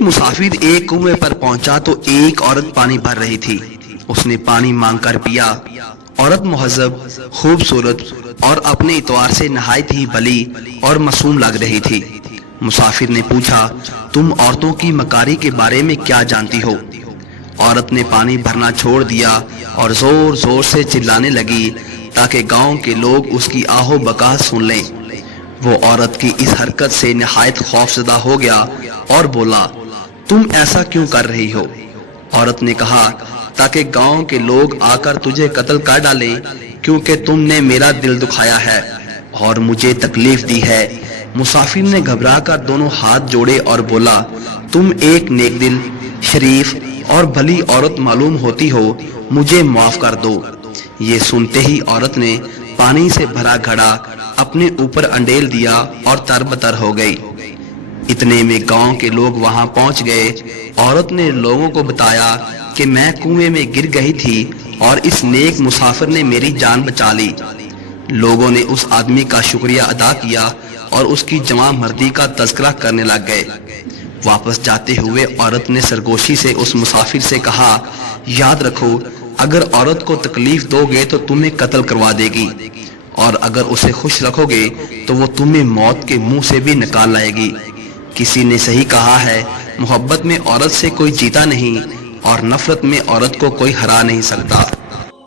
ایک مسافر ایک کنویں پر پہنچا تو ایک عورت پانی بھر رہی تھی۔ اس نے پانی مانگ کر پیا۔ عورت مہذب، خوبصورت اور اپنے اعتبار سے نہایت ہی بلی اور معصوم لگ رہی تھی۔ مسافر نے پوچھا، تم عورتوں کی مکاری کے بارے میں کیا جانتی ہو؟ عورت نے پانی بھرنا چھوڑ دیا اور زور زور سے چلانے لگی تاکہ گاؤں کے لوگ اس کی آہو بکا سن لیں۔ وہ عورت کی اس حرکت سے نہایت خوفزدہ ہو گیا اور بولا، تم ایسا کیوں کر رہی ہو؟ عورت نے کہا، تاکہ گاؤں کے لوگ آ کر تجھے قتل کر ڈالیں، کیونکہ تم نے میرا دل دکھایا ہے اور مجھے تکلیف دی ہے۔ مسافر نے گھبرا کر دونوں ہاتھ جوڑے اور بولا، تم ایک نیک دل، شریف اور بھلی عورت معلوم ہوتی ہو، مجھے معاف کر دو۔ یہ سنتے ہی عورت نے پانی سے بھرا گھڑا اپنے اوپر انڈیل دیا اور تربتر ہو گئی۔ اتنے میں گاؤں کے لوگ وہاں پہنچ گئے۔ عورت نے لوگوں کو بتایا کہ میں کنویں میں گر گئی تھی اور اس نیک مسافر نے میری جان بچا لی۔ لوگوں نے اس آدمی کا شکریہ ادا کیا اور اس کی جواں مردی کا تذکرہ کرنے لگ گئے۔ واپس جاتے ہوئے عورت نے سرگوشی سے اس مسافر سے کہا، یاد رکھو، اگر عورت کو تکلیف دو گے تو تمہیں قتل کروا دے گی، اور اگر اسے خوش رکھو گے تو وہ تمہیں موت کے منہ سے بھی نکال لائے گی۔ کسی نے صحیح کہا ہے، محبت میں عورت سے کوئی جیتا نہیں اور نفرت میں عورت کو کوئی ہرا نہیں سکتا۔